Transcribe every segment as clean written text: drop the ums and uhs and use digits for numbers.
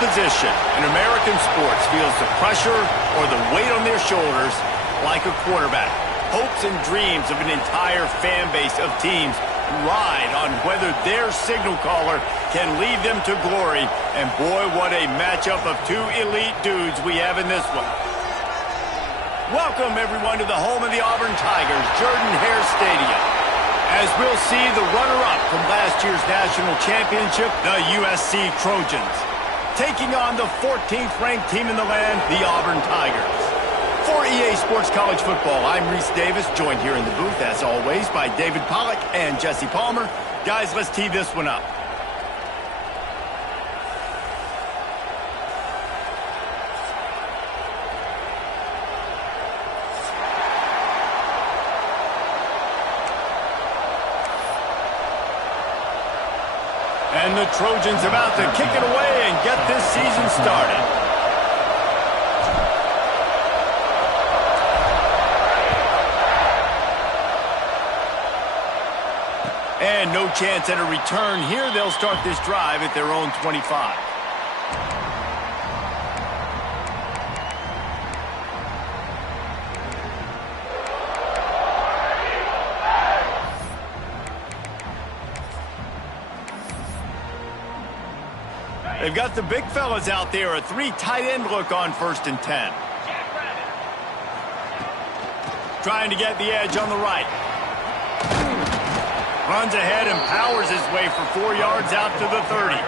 position in American sports feels the pressure or the weight on their shoulders like a quarterback. Hopes and dreams of an entire fan base of teams ride on whether their signal caller can lead them to glory. And boy, what a matchup of two elite dudes we have in this one. Welcome, everyone, to the home of the Auburn Tigers, Jordan-Hare Stadium. As we'll see the runner-up from last year's national championship, the USC Trojans, taking on the 14th-ranked team in the land, the Auburn Tigers. For EA Sports College Football, I'm Reese Davis, joined here in the booth, as always, by David Pollack and Jesse Palmer. Guys, let's tee this one up. And the Trojans about to kick it away and get this season started. And no chance at a return here. They'll start this drive at their own 25. They've got the big fellas out there. A three tight end look on 1st and 10. Trying to get the edge on the right. Runs ahead and powers his way for 4 yards out to the 30.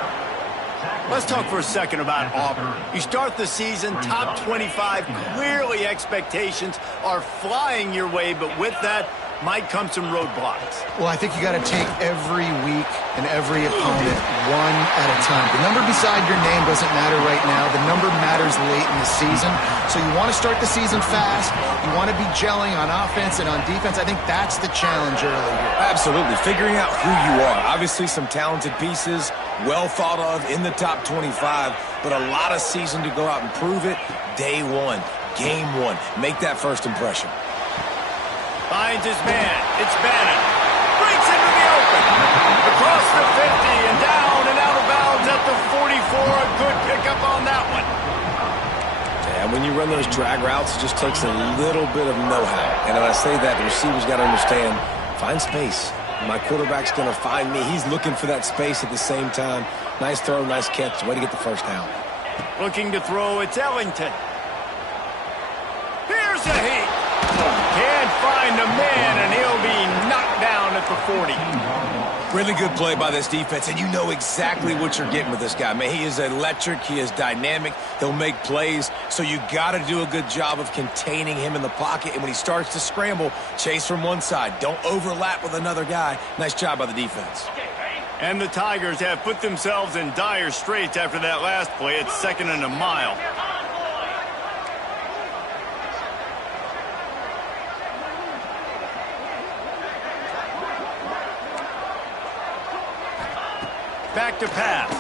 Let's talk for a second about Auburn. You start the season top 25. Clearly expectations are flying your way, but with that might come some roadblocks. Well, I think you got to take every week and every opponent one at a time. The number beside your name doesn't matter right now. The number matters late in the season. So you want to start the season fast. You want to be gelling on offense and on defense. I think that's the challenge early here. Absolutely. Figuring out who you are. Obviously some talented pieces, well thought of in the top 25, but a lot of season to go out and prove it. Day one, game one. Make that first impression. Finds his man. It's Bannon. Breaks into the open. Across the 50 and down and out of bounds at the 44. A good pickup on that one. Yeah, when you run those drag routes, it just takes a little bit of know-how. And when I say that, the receiver's got to understand, find space. My quarterback's going to find me. He's looking for that space at the same time. Nice throw, nice catch. Way to get the first down. Looking to throw, it's Ellington. Here's a heat. Can't find a man, and he'll be knocked down at the 40. Really good play by this defense, and you know exactly what you're getting with this guy. Man, he is electric. He is dynamic. He'll make plays, so you got to do a good job of containing him in the pocket. And when he starts to scramble, chase from one side. Don't overlap with another guy. Nice job by the defense. And the Tigers have put themselves in dire straits after that last play. It's 2nd and a mile. Back to pass.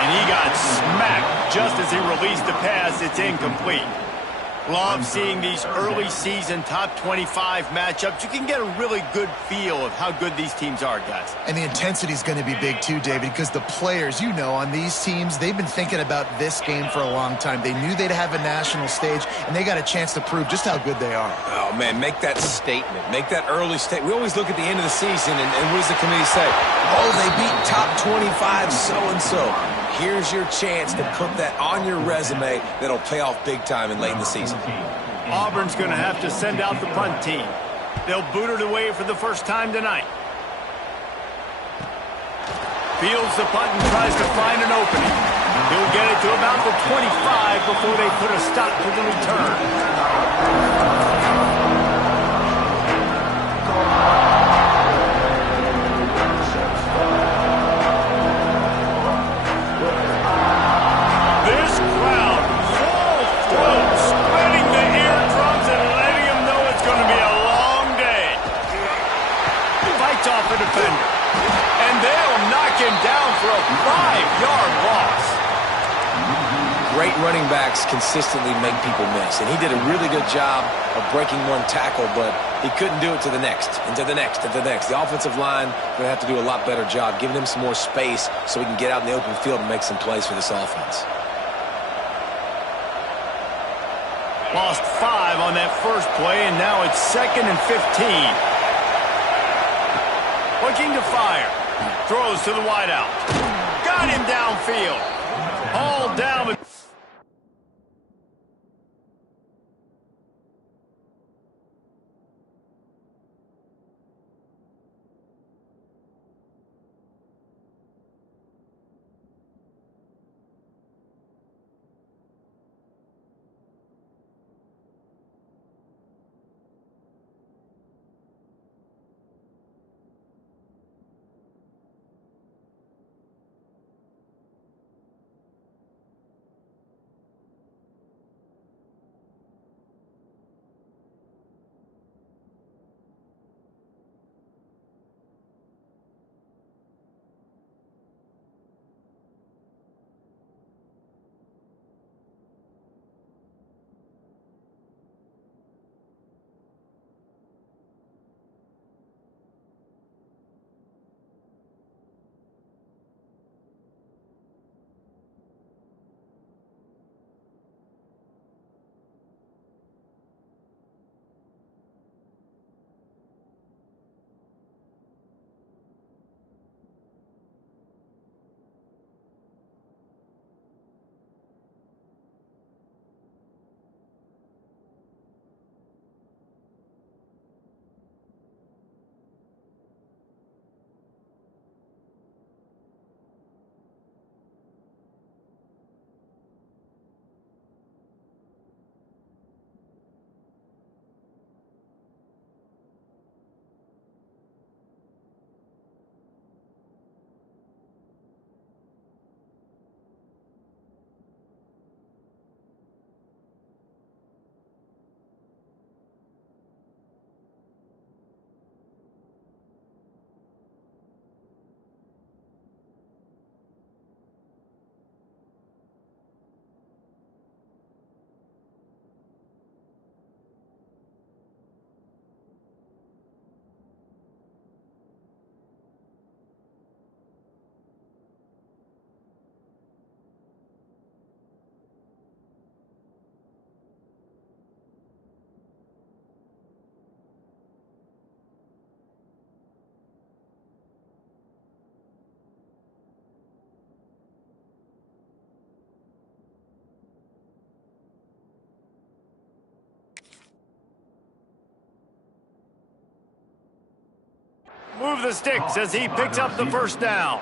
And he got smacked just as he released the pass. It's incomplete. Love seeing these early season top 25 matchups. You can get a really good feel of how good these teams are, guys. And the intensity is going to be big too, David, because the players, you know, on these teams, they've been thinking about this game for a long time. They knew they'd have a national stage, and they got a chance to prove just how good they are. Oh, man, make that statement. Make that early statement. We always look at the end of the season, and what does the committee say? Oh, they beat top 25 so-and-so. Here's your chance to put that on your resume that'll pay off big time and late in the season. Auburn's going to have to send out the punt team. They'll boot it away for the first time tonight. Fields the punt and tries to find an opening. He'll get it to about the 25 before they put a stop to the return. Off a defender. And they'll knock him down for a 5-yard loss. Great running backs consistently make people miss, and he did a really good job of breaking one tackle, but he couldn't do it to the next, and to the next, and to the next. The offensive line going to have to do a lot better job giving him some more space so he can get out in the open field and make some plays for this offense. Lost 5 on that first play, and now it's 2nd and 15. Looking to fire. Throws to the wideout. Got him downfield. All down. Move the sticks as he picks up the first down.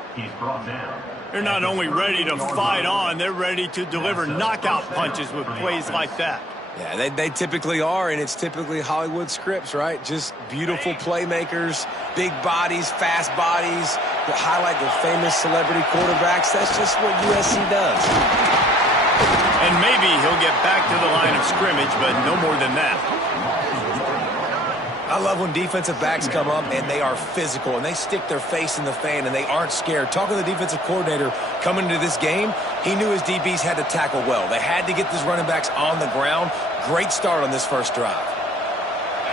They're not only ready to fight on, they're ready to deliver knockout punches with plays like that. Yeah, they typically are, and it's typically Hollywood scripts, right? Just beautiful playmakers, big bodies, fast bodies that highlight the famous celebrity quarterbacks. That's just what USC does. And maybe he'll get back to the line of scrimmage, but no more than that. I love when defensive backs come up and they are physical and they stick their face in the fan and they aren't scared. Talking to the defensive coordinator coming into this game, he knew his DBs had to tackle well. They had to get these running backs on the ground. Great start on this first drive.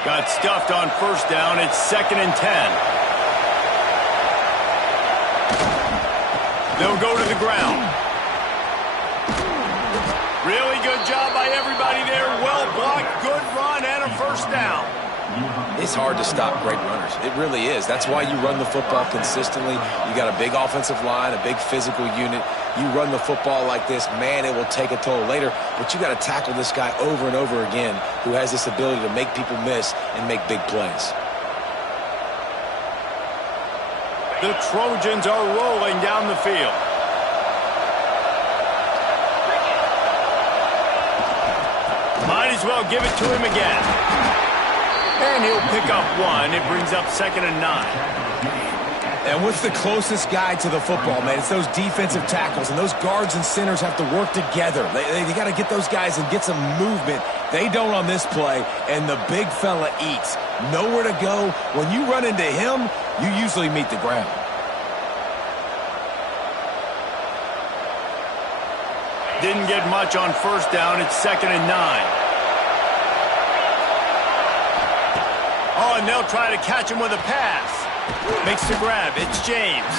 Got stuffed on first down. It's 2nd and 10. They'll go to the ground. Really good job by everybody there. Well blocked, good run, and a first down. It's hard to stop great runners. It really is. That's why you run the football consistently. You got a big offensive line, a big physical unit. You run the football like this, man, it will take a toll later. But you got to tackle this guy over and over again who has this ability to make people miss and make big plays. The Trojans are rolling down the field. Might as well give it to him again. And he'll pick up one. It brings up 2nd and 9. And what's the closest guy to the football, man? It's those defensive tackles, and those guards and centers have to work together. They got to get those guys and get some movement. They don't on this play, and the big fella eats. Nowhere to go. When you run into him, you usually meet the ground. didn't get much on first down. It's 2nd and 9. Oh, and they'll try to catch him with a pass. Makes the grab. It's James.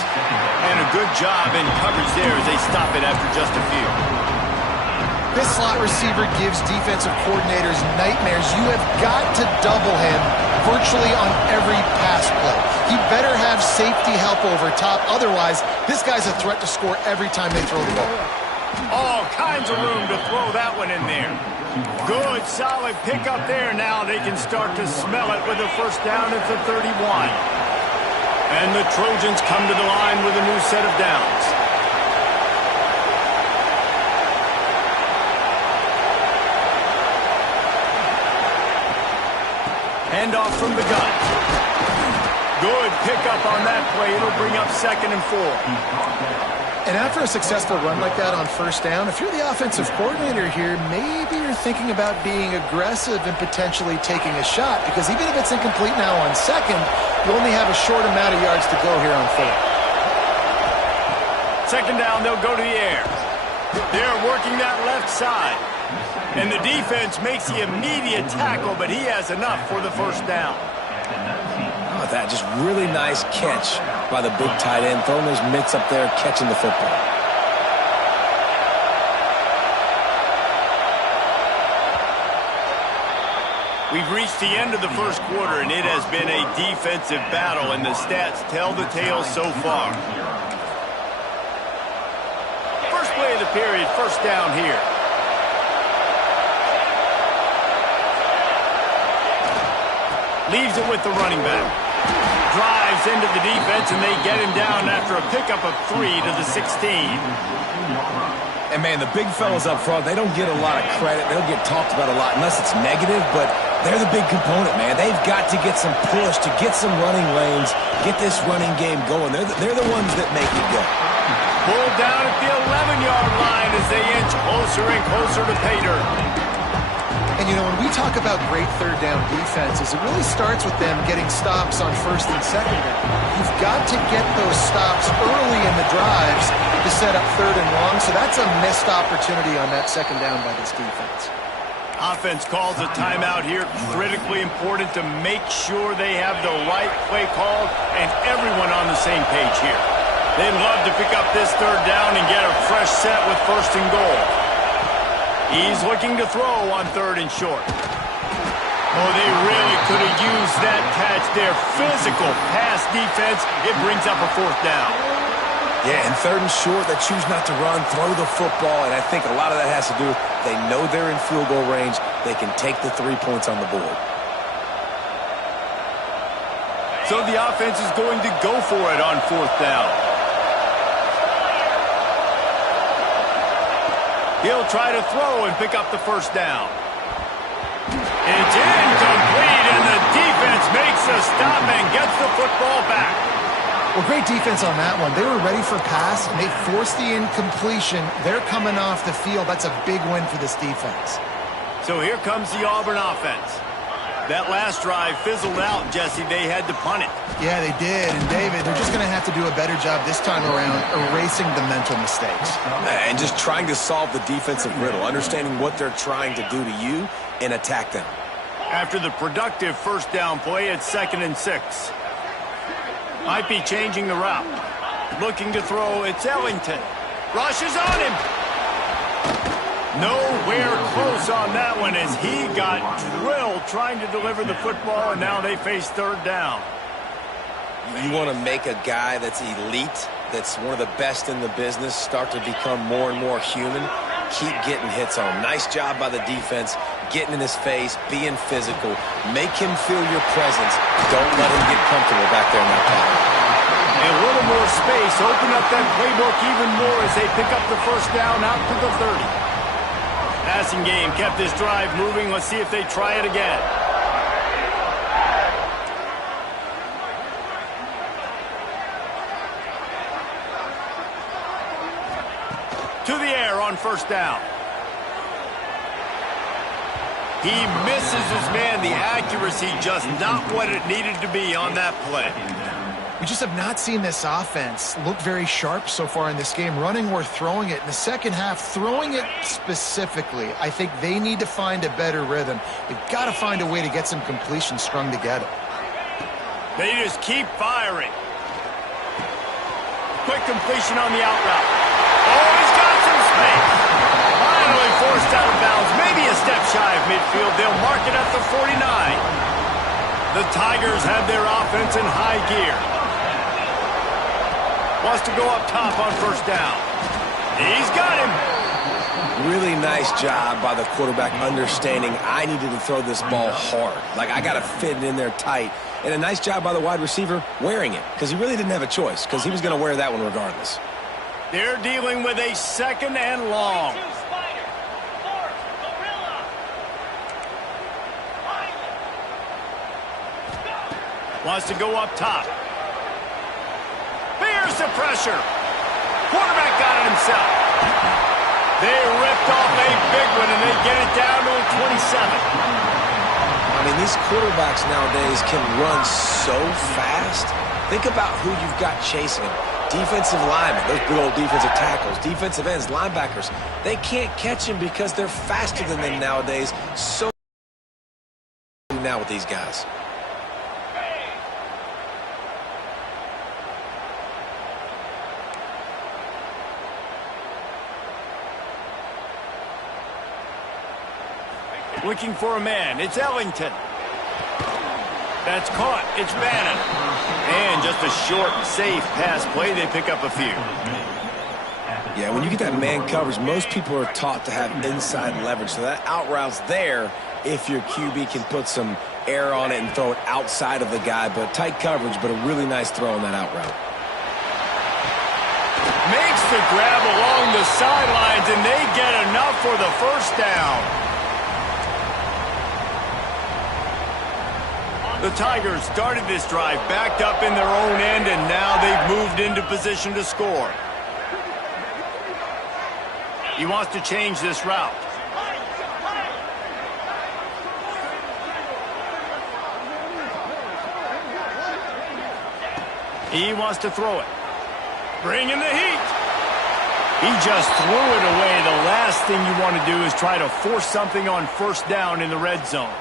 And a good job in coverage there as they stop it after just a few. This slot receiver gives defensive coordinators nightmares. You have got to double him virtually on every pass play. He better have safety help over top. Otherwise, this guy's a threat to score every time they throw the ball. All kinds of room to throw that one in there. Good, solid pickup there. Now they can start to smell it with a first down at the 31. And the Trojans come to the line with a new set of downs. Handoff from the gun. Good pickup on that play. It'll bring up 2nd and 4. And after a successful run like that on first down, if you're the offensive coordinator here, maybe you're thinking about being aggressive and potentially taking a shot, because even if it's incomplete now on 2nd, you only have a short amount of yards to go here on 4th. 2nd down, they'll go to the air. They're working that left side. And the defense makes the immediate tackle, but he has enough for the first down. Oh, that just really nice catch by the big tight end, throwing his mitts up there, catching the football. We've reached the end of the first quarter, and it has been a defensive battle, and the stats tell the tale so far. First play of the period, first down here. Leaves it with the running back. Drives into the defense, and they get him down after a pickup of 3 to the 16. And, man, the big fellas up front, they don't get a lot of credit. They don't get talked about a lot unless it's negative, but they're the big component, man. They've got to get some push, to get some running lanes, get this running game going. They're the ones that make it go. Pulled down at the 11-yard line as they inch closer and closer to pay dirt. And, you know, when we talk about great third down defenses, it really starts with them getting stops on first and second down. You've got to get those stops early in the drives to set up third and long, so that's a missed opportunity on that second down by this defense. Offense calls a timeout here. Critically important to make sure they have the right play called and everyone on the same page here. They'd love to pick up this third down and get a fresh set with first and goal. He's looking to throw on 3rd and short. Oh, they really could have used that catch there. Physical pass defense. It brings up a 4th down. Yeah, and 3rd and short, they choose not to run, throw the football, and I think a lot of that has to do with they know they're in field goal range. They can take the 3 points on the board. So the offense is going to go for it on 4th down. He'll try to throw and pick up the first down. It's incomplete, and the defense makes a stop and gets the football back. Well, great defense on that one. They were ready for pass, and they forced the incompletion. They're coming off the field. That's a big win for this defense. So here comes the Auburn offense. That last drive fizzled out, Jesse. They had to punt it. Yeah, they did. And, David, they're just going to have to do a better job this time around erasing the mental mistakes. And just trying to solve the defensive riddle, understanding what they're trying to do to you and attack them. After the productive first down play, it's 2nd and 6. Might be changing the route. Looking to throw, it's Ellington. Rushes on him. Nowhere close on that one as he got drilled trying to deliver the football, and now they face 3rd down. You want to make a guy that's elite, that's one of the best in the business, start to become more and more human. Keep getting hits on him. Nice job by the defense, getting in his face, being physical. Make him feel your presence. Don't let him get comfortable back there in that pocket. And a little more space. Open up that playbook even more as they pick up the first down out to the 30. Passing game kept this drive moving. Let's see if they try it again. To the air on first down. He misses his man. The accuracy just not what it needed to be on that play. We just have not seen this offense look very sharp so far in this game, running or throwing it. In the second half, throwing it specifically, I think they need to find a better rhythm. They've got to find a way to get some completions strung together. They just keep firing. Quick completion on the out route. Oh, he's got some space. Finally forced out of bounds. Maybe a step shy of midfield. They'll mark it at the 49. The Tigers have their offense in high gear. Wants to go up top on first down. He's got him. Really nice job by the quarterback understanding I needed to throw this ball hard. Like, I got to fit it in there tight. And a nice job by the wide receiver wearing it, because he really didn't have a choice, because he was going to wear that one regardless. They're dealing with a 2nd and long. Wants to go up top. Here's the pressure. Quarterback got it himself. They ripped off a big one, and they get it down to a 27. I mean, these quarterbacks nowadays can run so fast. Think about who you've got chasing them. Defensive linemen, those big old defensive tackles, defensive ends, linebackers. They can't catch them because they're faster than them nowadays. So now with these guys. Looking for a man. It's Ellington. That's caught. It's Bannon. And just a short, safe pass play. They pick up a few. Yeah, when you get that man coverage, most people are taught to have inside leverage. So that out route's there if your QB can put some air on it and throw it outside of the guy. But tight coverage, but a really nice throw on that out route. Makes the grab along the sidelines, and they get enough for the first down. The Tigers started this drive backed up in their own end, and now they've moved into position to score. He wants to change this route. He wants to throw it. Bringing the heat. He just threw it away. The last thing you want to do is try to force something on first down in the red zone.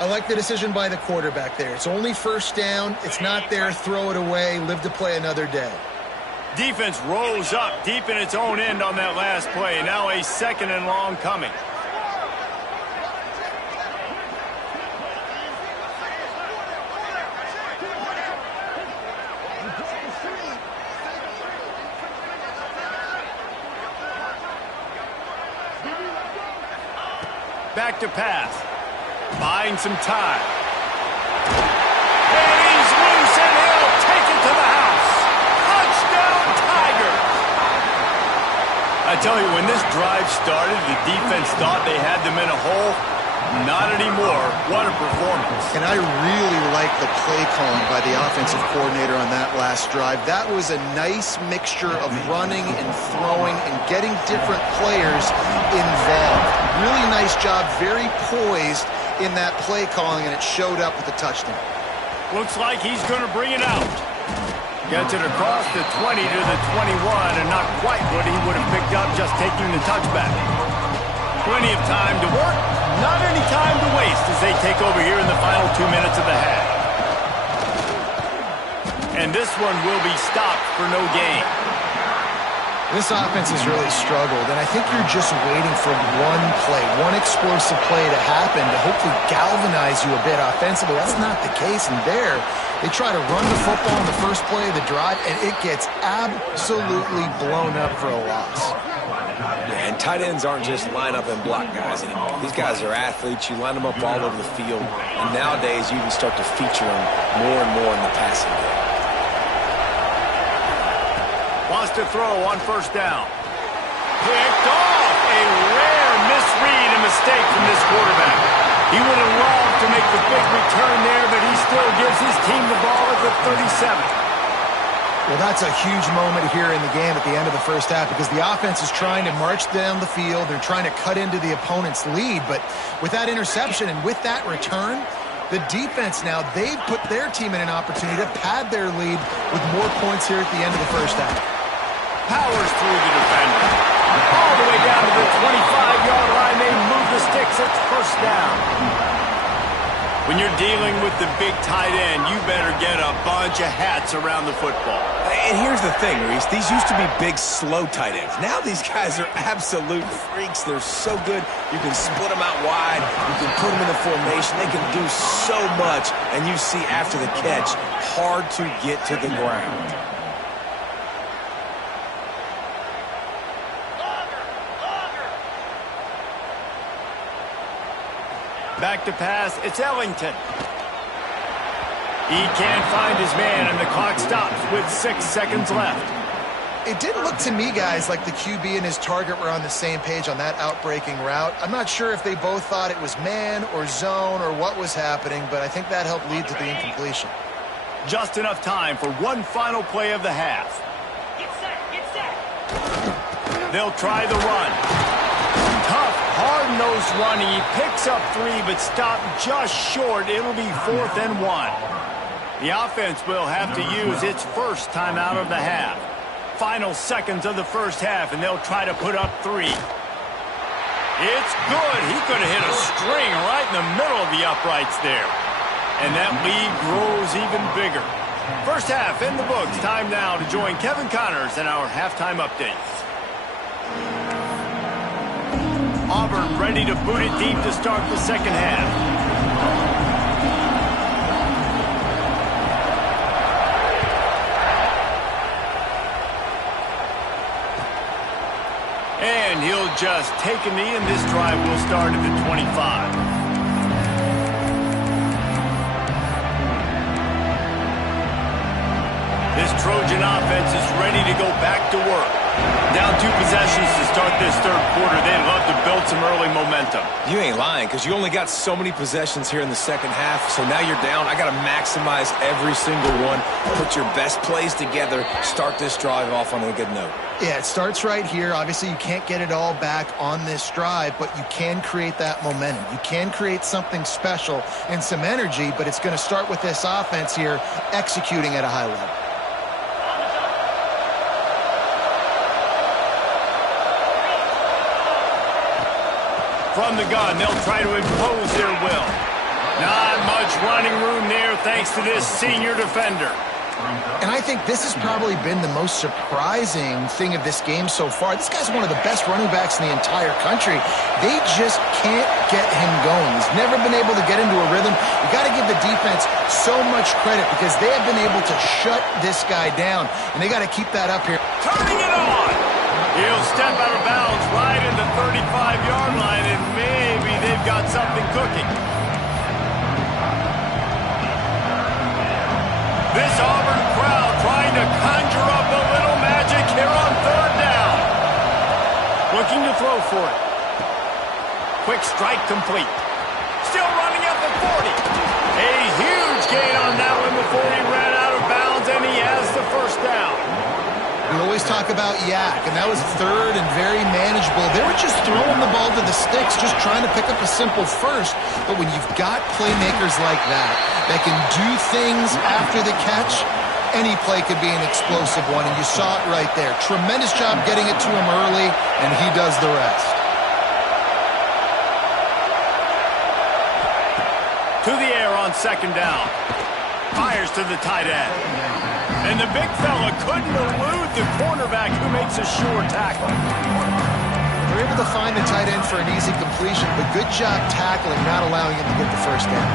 I like the decision by the quarterback there. It's only first down. It's not there. Throw it away. Live to play another day. Defense rose up deep in its own end on that last play. Now a 2nd and long coming. Back to pass. Buying some time. And he's loose, and he'll take it to the house. Touchdown, Tigers! I tell you, when this drive started, the defense thought they had them in a hole. Not anymore. What a performance. And I really like the play calling by the offensive coordinator on that last drive. That was a nice mixture of running and throwing and getting different players involved. Really nice job, very poised in that play calling, and it showed up with the touchdown. Looks like he's going to bring it out. Gets it across the 20 to the 21, and not quite what he would have picked up just taking the touchback. Plenty of time to work, not any time to waste as they take over here in the final 2 minutes of the half. And this one will be stopped for no gain. This offense has really struggled, and I think you're just waiting for one play, one explosive play to happen to hopefully galvanize you a bit offensively. That's not the case, and there, they try to run the football in the first play of the drive, and it gets absolutely blown up for a loss. Yeah, and tight ends aren't just line up and block guys anymore. These guys are athletes. You line them up all over the field, and nowadays you can start to feature them more and more in the passing game. Wants to throw on first down. Picked off. A rare misread and mistake from this quarterback. He would have loved to make the big return there, but he still gives his team the ball at the 37. Well, that's a huge moment here in the game at the end of the first half because the offense is trying to march down the field. They're trying to cut into the opponent's lead, but with that interception and with that return, The defense now, they've put their team in an opportunity to pad their lead with more points here at the end of the first half. Powers through the defender. All the way down to the 25-yard line. They move the sticks. It's first down. When you're dealing with the big tight end, you better get a bunch of hats around the football. And here's the thing, Reese. These used to be big, slow tight ends. Now these guys are absolute freaks. They're so good. You can split them out wide. You can put them in the formation. They can do so much. And you see after the catch, hard to get to the ground. Back to pass, it's Ellington. He can't find his man, and the clock stops with 6 seconds left. It didn't look to me, guys, like the QB and his target were on the same page on that outbreaking route. I'm not sure if they both thought it was man or zone or what was happening, but I think that helped lead to the incompletion. Just enough time for one final play of the half. Get set. They'll try the run. Tough, hard-nosed running. He picks up 3, but stopped just short. It'll be 4th and 1. The offense will have to use its first timeout of the half. Final seconds of the first half, and they'll try to put up 3. It's good. He could have hit a string right in the middle of the uprights there. And that lead grows even bigger. First half in the books. Time now to join Kevin Connors in our halftime updates. Auburn ready to boot it deep to start the second half. And he'll just take a knee, and this drive will start at the 25. This Trojan offense is ready to go back to work. Down 2 possessions to start this third quarter. They'd love to build some early momentum. You ain't lying, because you only got so many possessions here in the second half, so now you're down. I got to maximize every single one, put your best plays together, start this drive off on a good note. Yeah, it starts right here. Obviously, you can't get it all back on this drive, but you can create that momentum. You can create something special and some energy, but it's going to start with this offense here executing at a high level. From the gun, they'll try to impose their will. Not much running room there thanks to this senior defender. And I think this has probably been the most surprising thing of this game so far. This guy's one of the best running backs in the entire country. They just can't get him going. He's never been able to get into a rhythm. You got to give the defense so much credit because they have been able to shut this guy down, and they got to keep that up here. Turning it on! He'll step out of bounds right in the 35-yard line, and maybe they've got something cooking. This Auburn crowd trying to conjure up a little magic here on third down. Looking to throw for it. Quick strike complete. Still running at the 40. A huge gain on that one before he ran out of bounds, and he has the first down. We always talk about Yak, and that was third and very manageable. They were just throwing the ball to the sticks, just trying to pick up a simple first. But when you've got playmakers like that can do things after the catch, any play could be an explosive one, and you saw it right there. Tremendous job getting it to him early, and he does the rest. To the air on second down. Fires to the tight end. And the big fella couldn't elude the cornerback who makes a sure tackle. They're able to find the tight end for an easy completion, but good job tackling, not allowing him to get the first down.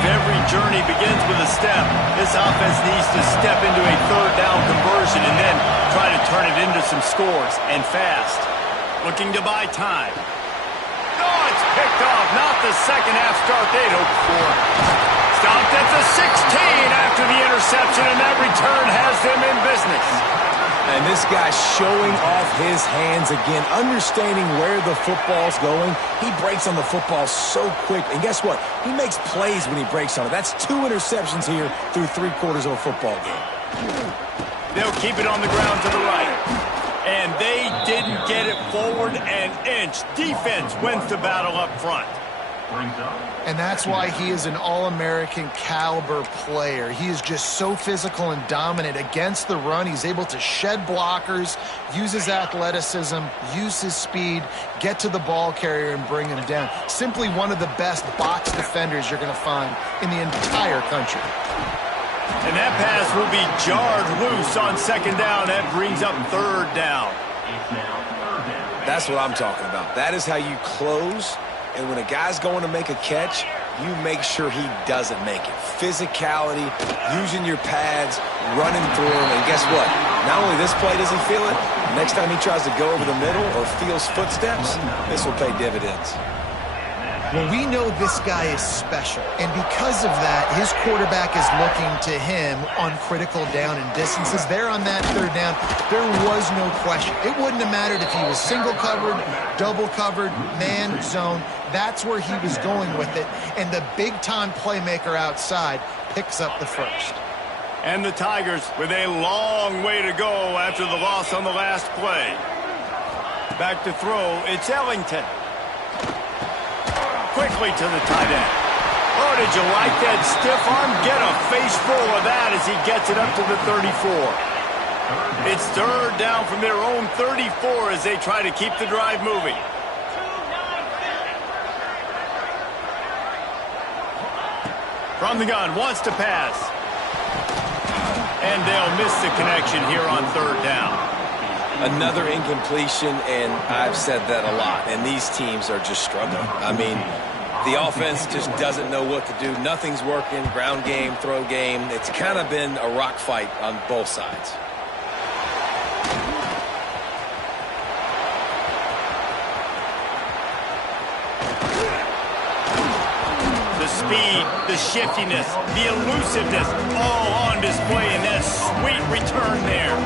If every journey begins with a step, this offense needs to step into a third down conversion and then try to turn it into some scores, and fast. Looking to buy time. Oh, it's picked off. Not the second half start they'd hoped for. Stopped at the 16 after the interception, and that return has them in business. And this guy's showing off his hands again, understanding where the football's going. He breaks on the football so quick. And guess what? He makes plays when he breaks on it. That's 2 interceptions here through 3 quarters of a football game. They'll keep it on the ground to the right. And they didn't get it forward, and 1-inch defense wins the battle up front. And that's why he is an All-American caliber player. He is just so physical and dominant against the run. He's able to shed blockers, use his athleticism, use his speed, get to the ball carrier and bring him down. Simply one of the best box defenders you're going to find in the entire country. And that pass will be jarred loose on second down. That brings up third down. That's what I'm talking about. That is how you close. And when a guy's going to make a catch, you make sure he doesn't make it. Physicality, using your pads, running through him. And guess what? Not only this play does he feel it, next time he tries to go over the middle or feels footsteps, this will pay dividends. Well, we know this guy is special, and because of that, his quarterback is looking to him on critical down and distances. There on that third down, there was no question. It wouldn't have mattered if he was single covered, double covered, man, zone. That's where he was going with it, and the big-time playmaker outside picks up the first. And the Tigers with a long way to go after the loss on the last play. Back to throw, it's Ellington. Quickly to the tight end. Oh, did you like that stiff arm? Get a face full of that as he gets it up to the 34. It's third down from their own 34 as they try to keep the drive moving. From the gun, wants to pass. And they'll miss the connection here on third down. Another incompletion, and I've said that a lot, and these teams are just struggling. I mean, the offense just doesn't know what to do. Nothing's working, ground game, throw game. It's kind of been a rock fight on both sides. The speed, the shiftiness, the elusiveness, all on display in that sweet return there.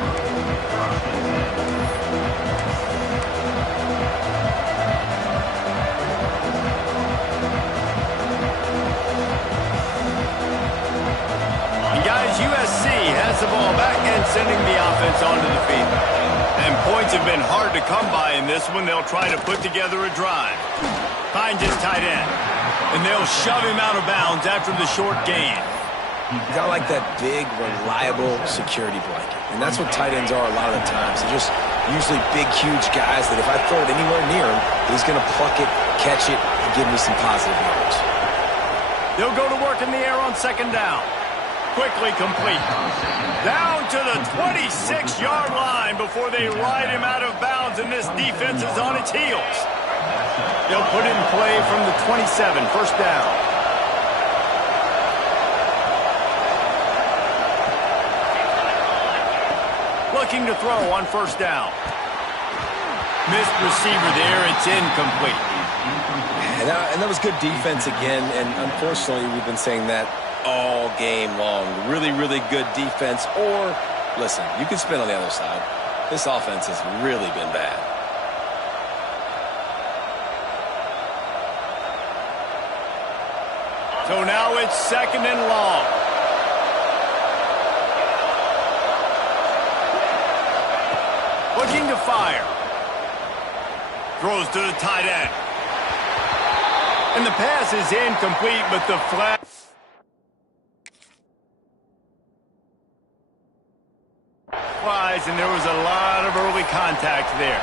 USC has the ball back and sending the offense onto the field. And points have been hard to come by in this one. They'll try to put together a drive. Finds his tight end. And they'll shove him out of bounds after the short gain. Got like that big, reliable security blanket. And that's what tight ends are a lot of the times. They're just usually big, huge guys that if I throw it anywhere near him, he's going to pluck it, catch it, and give me some positive yards. They'll go to work in the air on second down. Quickly complete. Down to the 26-yard line before they ride him out of bounds, and this defense is on its heels. They'll put it in play from the 27, first down. Looking to throw on first down. Missed receiver there, it's incomplete. And that was good defense again, and unfortunately we've been saying that all game long. Really, really good defense. Or, listen, you can spin on the other side. This offense has really been bad. So now it's second and long. Looking to fire. Throws to the tight end. And the pass is incomplete, but the flag... and there was a lot of early contact there.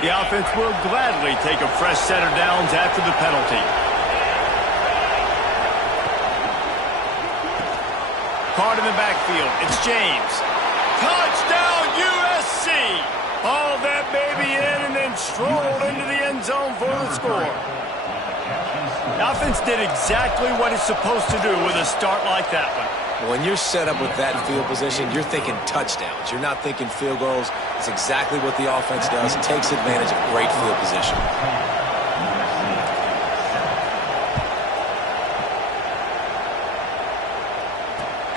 The offense will gladly take a fresh set of downs after the penalty. Caught in the backfield. It's James. Touchdown, USC! Hauled that baby in and then strolled into the end zone for the score. The offense did exactly what it's supposed to do with a start like that one. When you're set up with that field position, you're thinking touchdowns. You're not thinking field goals. It's exactly what the offense does. It takes advantage of great field position.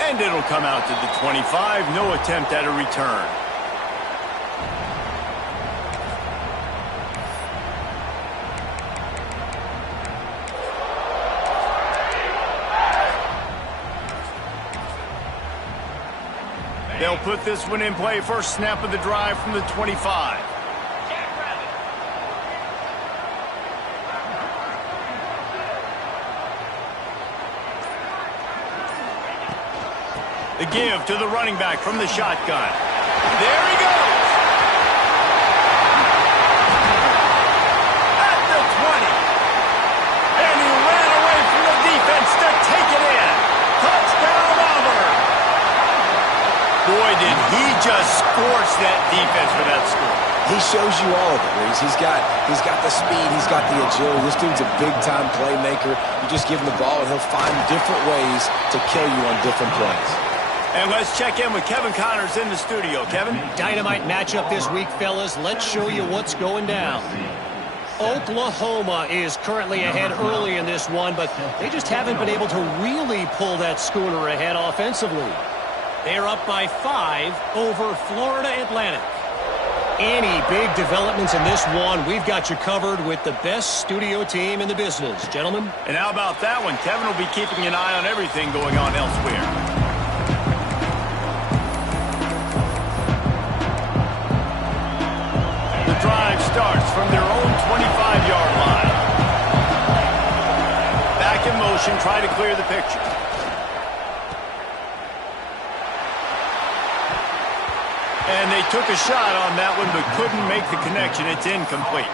And it'll come out to the 25. No attempt at a return. They'll put this one in play. First snap of the drive from the 25. The give to the running back from the shotgun. There he goes. At the 20. And he ran away from the defense to take it in. Touchdown, Auburn. Boy, did he just scorch that defense for that score. He shows you all of it, Reese. He's got the speed. He's got the agility. This dude's a big-time playmaker. You just give him the ball, and he'll find different ways to kill you on different plays. And let's check in with Kevin Connors in the studio. Kevin? Dynamite matchup this week, fellas. Let's show you what's going down. Oklahoma is currently ahead early in this one, but they just haven't been able to really pull that schooner ahead offensively. They're up by 5 over Florida Atlantic. Any big developments in this one, we've got you covered with the best studio team in the business, gentlemen. And how about that one? Kevin will be keeping an eye on everything going on elsewhere. Drive starts from their own 25-yard line. Back in motion, try to clear the picture. And they took a shot on that one, but couldn't make the connection. It's incomplete.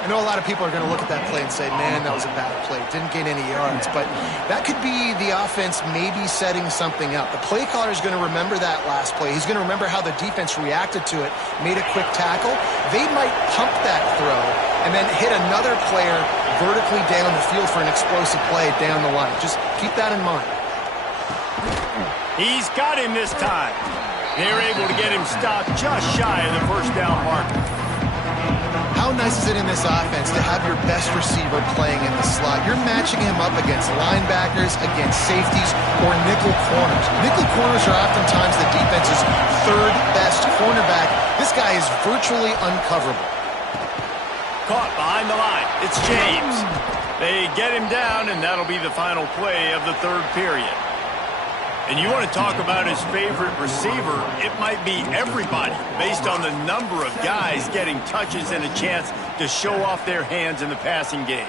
I know a lot of people are going to look at that play and say, man, that was a bad play. Didn't gain any yards. But that could be the offense maybe setting something up. The play caller is going to remember that last play. He's going to remember how the defense reacted to it, made a quick tackle. They might pump that throw and then hit another player vertically down the field for an explosive play down the line. Just keep that in mind. He's got him this time. They're able to get him stopped just shy of the first down marker. How nice is it in this offense to have your best receiver playing in the slot? You're matching him up against linebackers, against safeties, or nickel corners. Nickel corners are oftentimes the defense's third best cornerback. This guy is virtually uncoverable. Caught behind the line. It's James. They get him down, and that'll be the final play of the third period. And you want to talk about his favorite receiver, it might be everybody based on the number of guys getting touches and a chance to show off their hands in the passing game.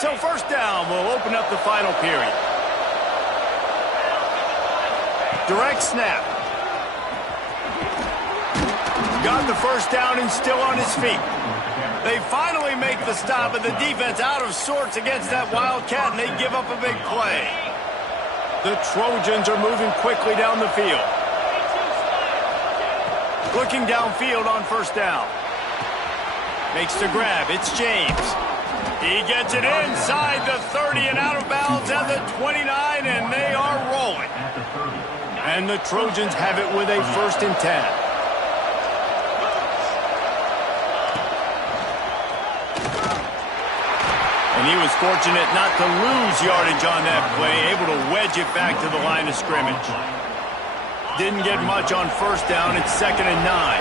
So first down will open up the final period. Direct snap. Got the first down and still on his feet. They finally make the stop, and the defense out of sorts against that Wildcat, and they give up a big play. The Trojans are moving quickly down the field. Looking downfield on first down. Makes the grab. It's James. He gets it inside the 30 and out of bounds at the 29, and they are rolling. And the Trojans have it with a 1st and 10. And he was fortunate not to lose yardage on that play, able to wedge it back to the line of scrimmage. Didn't get much on first down. It's 2nd and 9.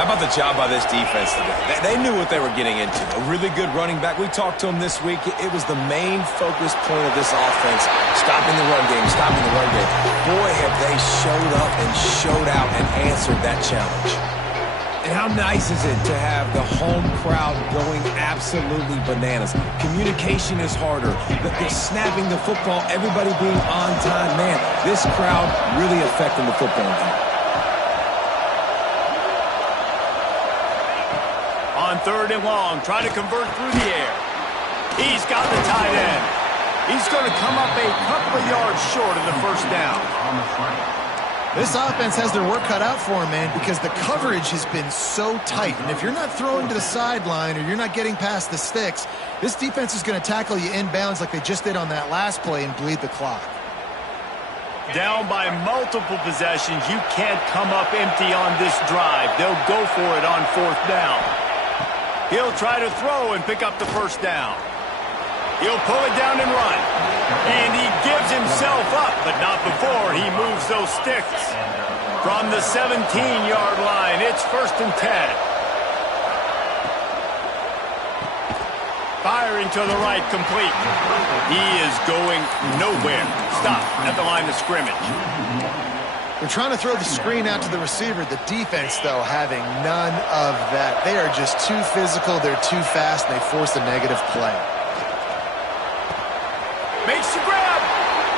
How about the job by this defense today? They knew what they were getting into. A really good running back. We talked to him this week. It was the main focus point of this offense, stopping the run game, stopping the run game. Boy, have they showed up and showed out and answered that challenge. And how nice is it to have the home crowd going absolutely bananas? Communication is harder. The snapping the football, everybody being on time. Man, this crowd really affecting the football game. On 3rd and long, trying to convert through the air. He's got the tight end. He's going to come up a couple of yards short of the first down. This offense has their work cut out for them, man, because the coverage has been so tight. And if you're not throwing to the sideline or you're not getting past the sticks, this defense is going to tackle you inbounds like they just did on that last play and bleed the clock. Down by multiple possessions, you can't come up empty on this drive. They'll go for it on 4th down. He'll try to throw and pick up the first down. He'll pull it down and run. And he gives himself up, but not before he moves those sticks. From the 17-yard line, it's 1st and 10. Firing to the right, complete. He is going nowhere. Stop at the line of scrimmage. They're trying to throw the screen out to the receiver. The defense, though, having none of that. They are just too physical. They're too fast, and they force a negative play. Makes the grab.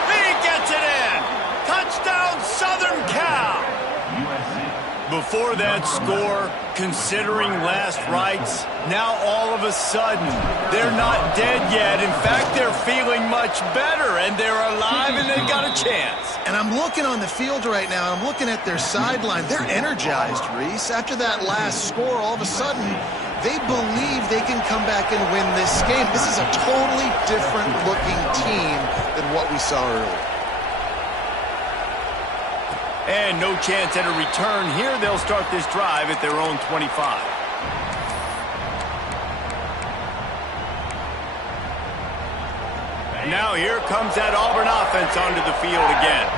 He gets it in. Touchdown, Southern Cal. Before that score, considering last rites, now all of a sudden, they're not dead yet. In fact, they're feeling much better, and they're alive, and they've got a chance. And I'm looking on the field right now, and I'm looking at their sideline. They're energized, Reese. After that last score, all of a sudden, they believe they can come back and win this game. This is a totally different-looking team than what we saw earlier. And no chance at a return here. They'll start this drive at their own 25. Now here comes that Auburn offense onto the field again.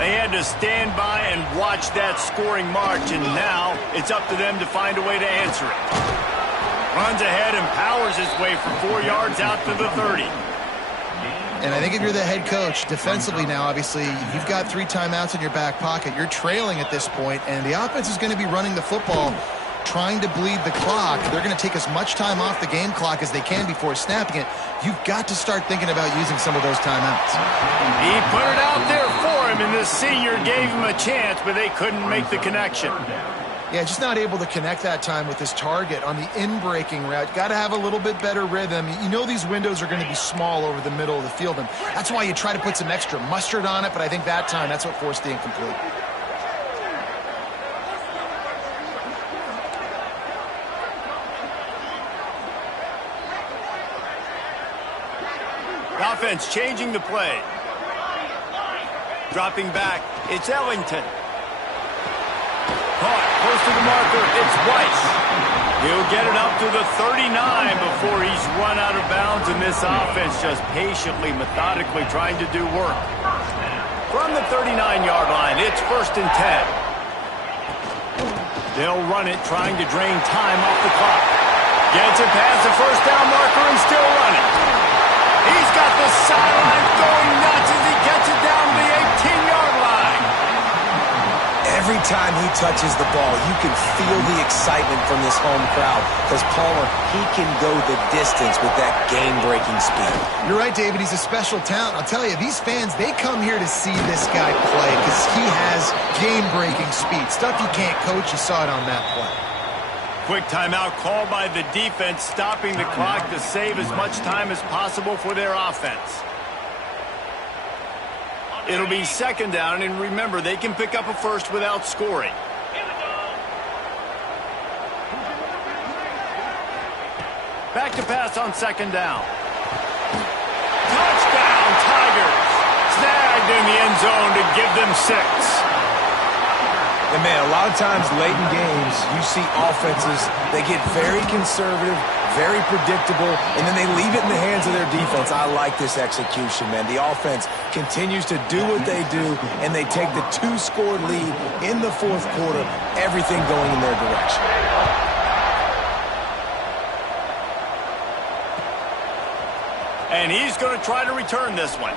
They had to stand by and watch that scoring march, and now it's up to them to find a way to answer it. Runs ahead and powers his way for 4 yards out to the 30. And I think if you're the head coach, defensively now, obviously, you've got 3 timeouts in your back pocket. You're trailing at this point, and the offense is going to be running the football, trying to bleed the clock. They're going to take as much time off the game clock as they can before snapping it. You've got to start thinking about using some of those timeouts. He put it out there for him, and the senior gave him a chance, but they couldn't make the connection. Yeah, just not able to connect that time with his target on the in-breaking route. Got to have a little bit better rhythm. You know these windows are going to be small over the middle of the field, and that's why you try to put some extra mustard on it, but I think that time, that's what forced the incomplete. The offense changing the play. Dropping back, it's Ellington. Caught, close to the marker, it's Weiss. He'll get it up to the 39 before he's run out of bounds, and this offense just patiently, methodically trying to do work. From the 39-yard line, it's 1st and 10. They'll run it, trying to drain time off the clock. Gets it past the 1st down marker and still running. He's got the sideline going nuts as he gets it down to the 18-yard line. Every time he touches the ball, you can feel the excitement from this home crowd because Palmer, he can go the distance with that game-breaking speed. You're right, David. He's a special talent. I'll tell you, these fans, they come here to see this guy play because he has game-breaking speed. Stuff you can't coach. You saw it on that play. Quick timeout called by the defense, stopping the clock to save as much time as possible for their offense. It'll be 2nd down, and remember, they can pick up a first without scoring. Back to pass on 2nd down. Touchdown, Tigers! Snagged in the end zone to give them 6. And, man, a lot of times late in games, you see offenses, they get very conservative, very predictable, and then they leave it in the hands of their defense. I like this execution, man. The offense continues to do what they do, and they take the 2-score lead in the 4th quarter, everything going in their direction. And he's going to try to return this one.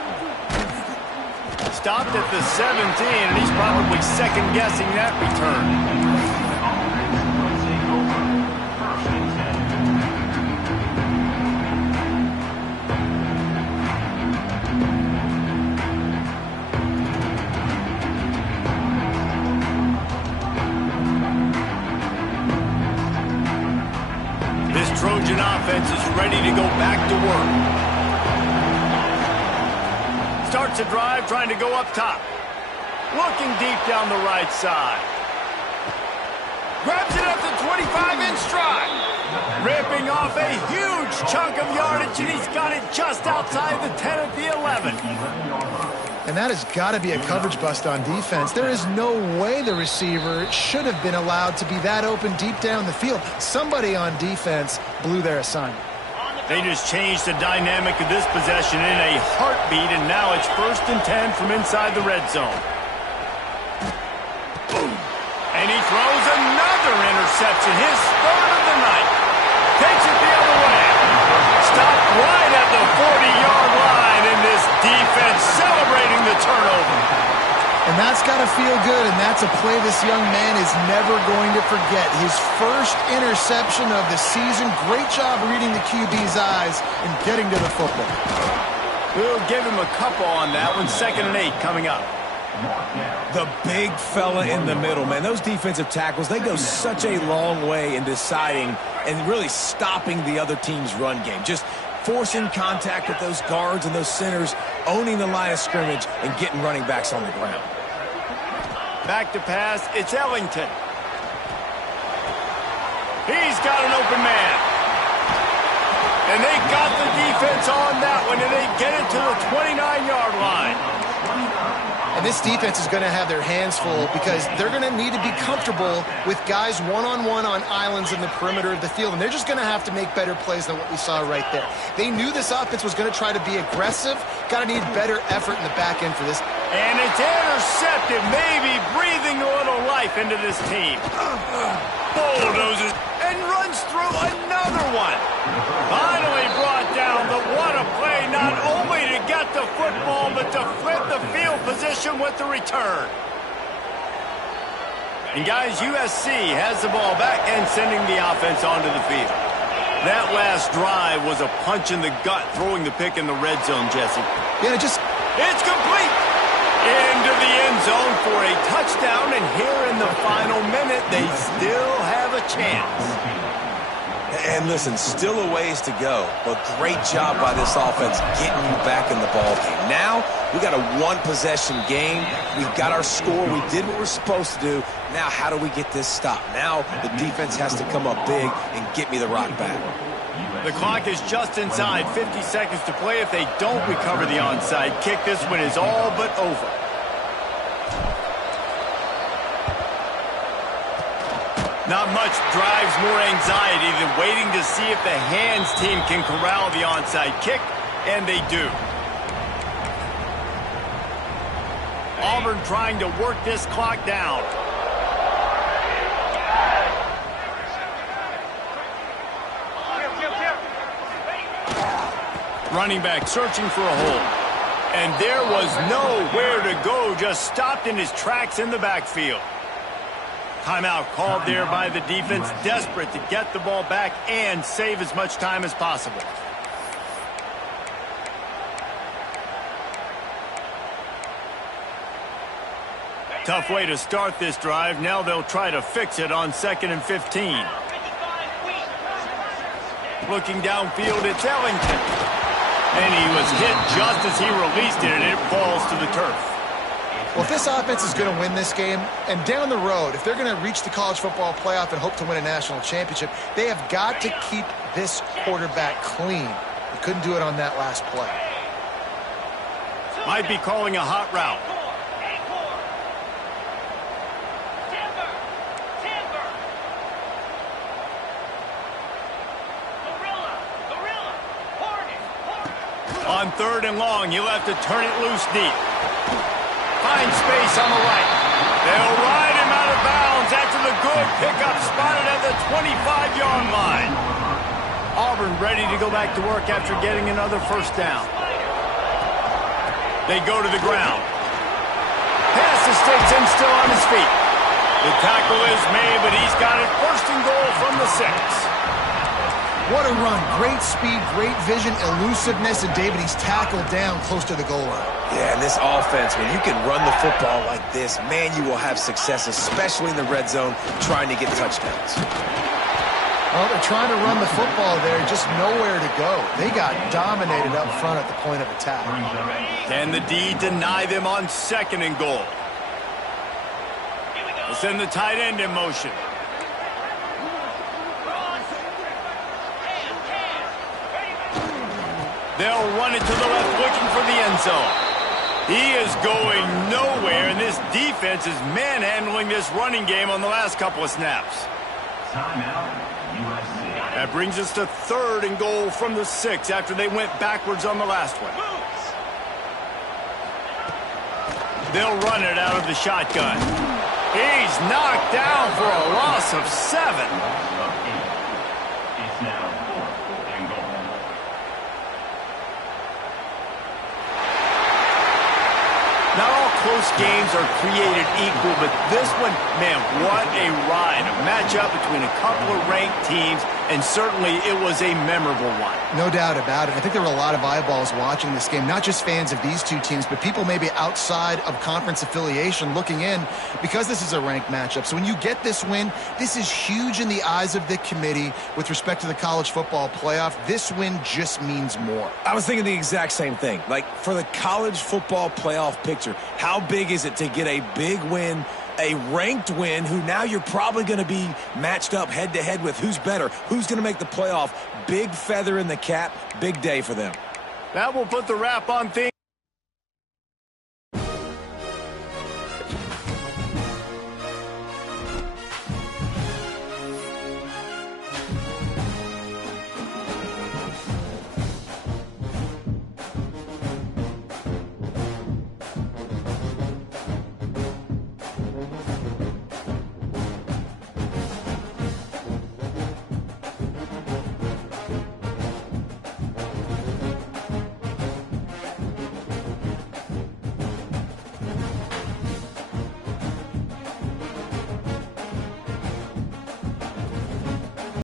Stopped at the 17, and he's probably second-guessing that return. This Trojan offense is ready to go back to work. Starts a drive, trying to go up top. Looking deep down the right side. Grabs it up to 25 in stride. Ripping off a huge chunk of yardage, and he's got it just outside the 10 at the 11. And that has got to be a coverage bust on defense. There is no way the receiver should have been allowed to be that open deep down the field. Somebody on defense blew their assignment. They just changed the dynamic of this possession in a heartbeat, and now it's 1st and 10 from inside the red zone. Boom. And he throws another interception, his 3rd of the night. Takes it the other way. Stop turnover. And that's got to feel good, and that's a play this young man is never going to forget. His first interception of the season. Great job reading the QB's eyes and getting to the football. We'll give him a couple on that one. 2nd and 8 coming up. The big fella in the middle, man. Those defensive tackles, they go such a long way in deciding and really stopping the other team's run game. Just forcing contact with those guards and those centers, owning the line of scrimmage, and getting running backs on the ground. Back to pass, it's Ellington. He's got an open man. And they got the defense on that one, and they get it to the 29-yard line. And this defense is going to have their hands full because they're going to need to be comfortable with guys one-on-one on islands in the perimeter of the field. And they're just going to have to make better plays than what we saw right there. They knew this offense was going to try to be aggressive. Got to need better effort in the back end for this. And it's intercepted, maybe breathing a little life into this team. Bulldozes and runs through another one. Finally brought down, but what a play, not only to get the football, but to flip the field position with the return. And guys, USC has the ball back and sending the offense onto the field. That last drive was a punch in the gut, throwing the pick in the red zone, Jesse. Yeah, It's complete! Into the end zone for a touchdown, and here in the final minute, they still have a chance. And listen, still a ways to go, but great job by this offense getting you back in the ball game. Now, we got a one-possession game. We've got our score. We did what we're supposed to do. Now, how do we get this stopped? Now, the defense has to come up big and get me the rock back. The clock is just inside, 50 seconds to play. If they don't recover the onside kick, this one is all but over. Not much drives more anxiety than waiting to see if the hands team can corral the onside kick, and they do. Auburn trying to work this clock down. Running back searching for a hole. And there was nowhere to go, just stopped in his tracks in the backfield. Timeout called there by the defense, desperate to get the ball back and save as much time as possible. Tough way to start this drive. Now they'll try to fix it on 2nd and 15. Looking downfield, it's Ellington. And he was hit just as he released it, and it falls to the turf. Well, if this offense is going to win this game, and down the road, if they're going to reach the college football playoff and hope to win a national championship, they have got to keep this quarterback clean. They couldn't do it on that last play. Might be calling a hot route. On 3rd and long, you'll have to turn it loose deep. Find space on the right. They'll ride him out of bounds after the good pickup spotted at the 25-yard line. Auburn ready to go back to work after getting another first down. They go to the ground. Pass the sticks and still on his feet. The tackle is made, but he's got it 1st and goal from the 6. What a run. Great speed, great vision, elusiveness, and David, he's tackled down close to the goal line. Yeah, and this offense, when you can run the football like this, man, you will have success, especially in the red zone, trying to get touchdowns. Well, they're trying to run the football there, just nowhere to go. They got dominated up front at the point of attack. Can the D deny them on 2nd and goal? We'll send the tight end in motion. They'll run it to the left, looking for the end zone. He is going nowhere, and this defense is manhandling this running game on the last couple of snaps. That brings us to 3rd and goal from the 6 after they went backwards on the last one. They'll run it out of the shotgun. He's knocked down for a loss of 7. most games are created equal, but this one, man, what a ride. A matchup between a couple of ranked teams, and certainly it was a memorable one. No doubt about it. I think there were a lot of eyeballs watching this game, not just fans of these two teams, but people maybe outside of conference affiliation looking in because this is a ranked matchup. So when you get this win, this is huge in the eyes of the committee with respect to the college football playoff. This win just means more. I was thinking the exact same thing. Like, for the college football playoff picture, how big is it to get a big win, a ranked win, who now you're probably going to be matched up head-to-head with who's better, who's going to make the playoff. Big feather in the cap, big day for them. That will put the wrap on things.